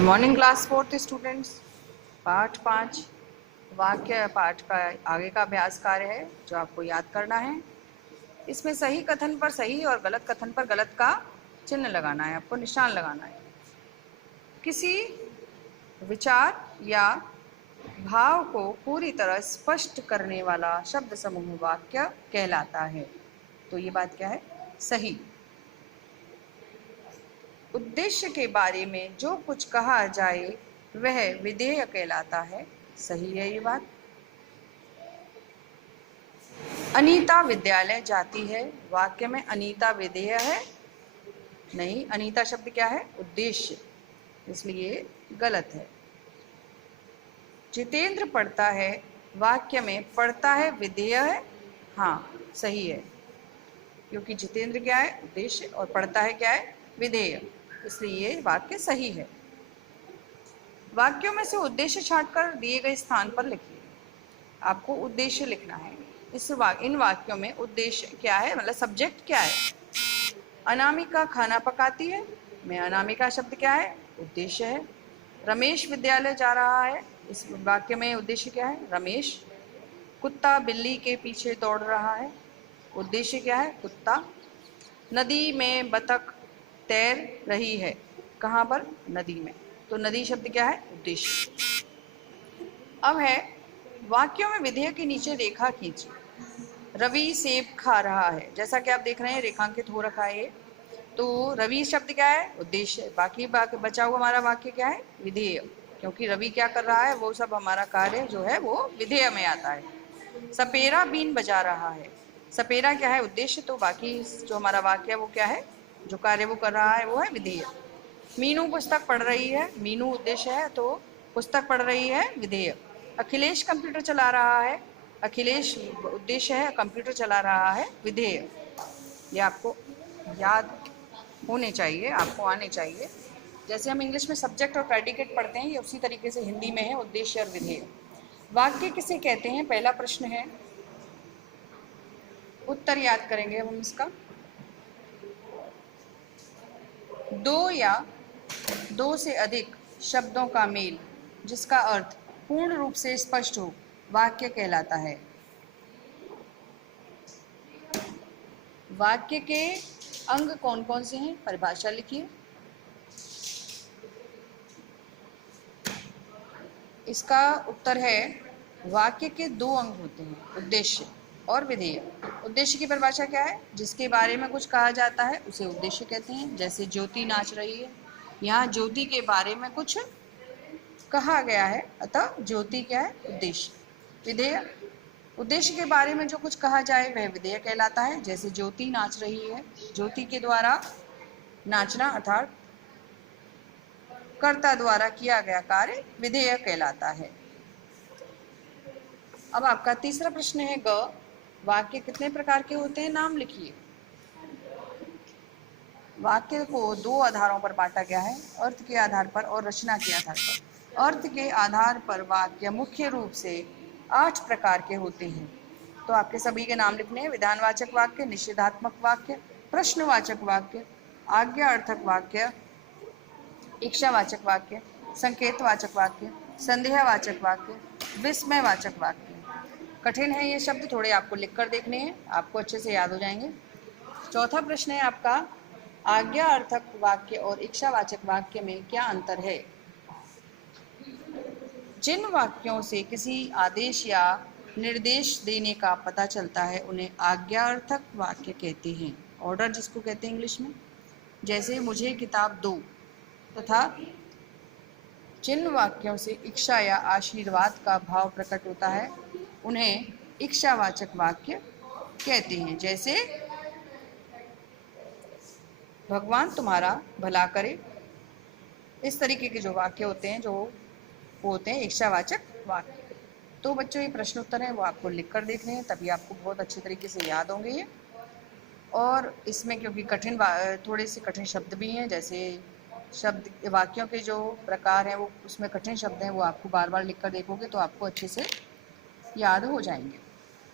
Good morning class 4th students. पाठ 5 वाक्य पाठ का आगे का अभ्यास कार्य है जो आपको याद करना है। इसमें सही कथन पर सही और गलत कथन पर गलत का चिन्ह लगाना है, आपको निशान लगाना है। किसी विचार या भाव को पूरी तरह स्पष्ट करने वाला शब्द समूह वाक्य कहलाता है। तो ये बात क्या है? सही। उद्देश्य के बारे में जो कुछ कहा जाए वह विधेय कहलाता है। सही है ये बात। अनीता विद्यालय जाती है, वाक्य में अनीता विधेय है नहीं, अनीता शब्द क्या है? उद्देश्य, इसलिए गलत है। जितेंद्र पढ़ता है, वाक्य में पढ़ता है विधेय है, हाँ सही है, क्योंकि जितेंद्र क्या है? उद्देश्य, और पढ़ता है क्या है? विधेय, इसलिए वाक्य सही है। वाक्यों में से उद्देश्य छांटकर दिए गए स्थान पर लिखिए। आपको उद्देश्य लिखना है। इन वाक्यों में उद्देश्य क्या है, मतलब सब्जेक्ट क्या है? अनामिका खाना पकाती है, में अनामिका शब्द क्या है? उद्देश्य है। रमेश विद्यालय जा रहा है, इस वाक्य में उद्देश्य क्या है? रमेश। कुत्ता बिल्ली के पीछे दौड़ रहा है, उद्देश्य क्या है? कुत्ता। नदी में बतख तैर रही है, कहाँ पर? नदी में, तो नदी शब्द क्या है? उद्देश्य। अब है वाक्यों में विधेय के नीचे रेखा खींचिए। रवि सेब खा रहा है, जैसा कि आप देख रहे हैं रेखांकित हो रखा है ये। तो रवि शब्द क्या है? उद्देश्य। बाकी बचा हुआ हमारा वाक्य क्या है? विधेय, क्योंकि रवि क्या कर रहा है वो सब हमारा कार्य जो है वो विधेय में आता है। सपेरा बीन बजा रहा है, सपेरा क्या है? उद्देश्य, तो बाकी जो हमारा वाक्य है वो क्या है? जो कार्य वो कर रहा है वो है विधेय। मीनू पुस्तक पढ़ रही है, मीनू उद्देश्य है, तो पुस्तक पढ़ रही है विधेय। अखिलेश कंप्यूटर चला रहा है, अखिलेश उद्देश्य है, कंप्यूटर चला रहा है विधेय। ये आपको याद होने चाहिए, आपको आने चाहिए। जैसे हम इंग्लिश में सब्जेक्ट और प्रेडिकेट पढ़ते हैं, ये उसी तरीके से हिंदी में है उद्देश्य और विधेय। वाक्य किसे कहते हैं? पहला प्रश्न है, उत्तर याद करेंगे हम इसका। दो या दो से अधिक शब्दों का मेल जिसका अर्थ पूर्ण रूप से स्पष्ट हो वाक्य कहलाता है। वाक्य के अंग कौन कौन से हैं? परिभाषा लिखिए। इसका उत्तर है वाक्य के दो अंग होते हैं, उद्देश्य और विधेय। उद्देश्य की परिभाषा क्या है? जिसके बारे में कुछ कहा जाता है उसे उद्देश्य कहते हैं। जैसे ज्योति नाच रही है, यहाँ ज्योति के बारे में कुछ कहा गया है, अतः ज्योति क्या है? उद्देश्य। विधेय, उद्देश्य के बारे में जो कुछ कहा जाए वह विधेय कहलाता है। जैसे ज्योति नाच रही है, ज्योति के द्वारा नाचना अर्थात कर्ता द्वारा किया गया कार्य विधेय कहलाता है। अब आपका तीसरा प्रश्न है ग, वाक्य कितने प्रकार के होते हैं? नाम लिखिए। वाक्य को दो आधारों पर बांटा गया है, अर्थ के आधार पर और रचना के आधार पर। अर्थ के आधार पर वाक्य मुख्य रूप से 8 प्रकार के होते हैं। तो आपके सभी के नाम लिखने हैं। विधानवाचक वाक्य, निषेधात्मक वाक्य, प्रश्नवाचक वाक्य, आज्ञार्थक वाक्य, इच्छावाचक वाक्य, संकेतवाचक वाक्य, संदेहवाचक वाक्य, विस्मयवाचक वाक्य। कठिन है ये शब्द, थोड़े आपको लिखकर देखने हैं, आपको अच्छे से याद हो जाएंगे। चौथा प्रश्न है आपका, आज्ञार्थक वाक्य और इच्छावाचक वाक्य में क्या अंतर है? जिन वाक्यों से किसी आदेश या निर्देश देने का पता चलता है उन्हें आज्ञार्थक वाक्य कहते हैं। ऑर्डर जिसको कहते हैं इंग्लिश में, जैसे मुझे किताब दो। तथा जिन वाक्यों से इच्छा या आशीर्वाद का भाव प्रकट होता है उन्हें इच्छावाचक वाक्य कहते हैं। जैसे भगवान तुम्हारा भला करे। इस तरीके के जो वाक्य होते हैं जो वो होते हैं इच्छावाचक वाक्य। तो बच्चों ये प्रश्न उत्तर हैं वो आपको लिखकर देखने हैं, तभी आपको बहुत अच्छे तरीके से याद होंगे ये। और इसमें क्योंकि थोड़े से कठिन शब्द भी हैं, जैसे शब्द वाक्यों के जो प्रकार हैं वो उसमें कठिन शब्द हैं, वो आपको बार बार लिखकर देखोगे तो आपको अच्छे से याद हो जाएंगे।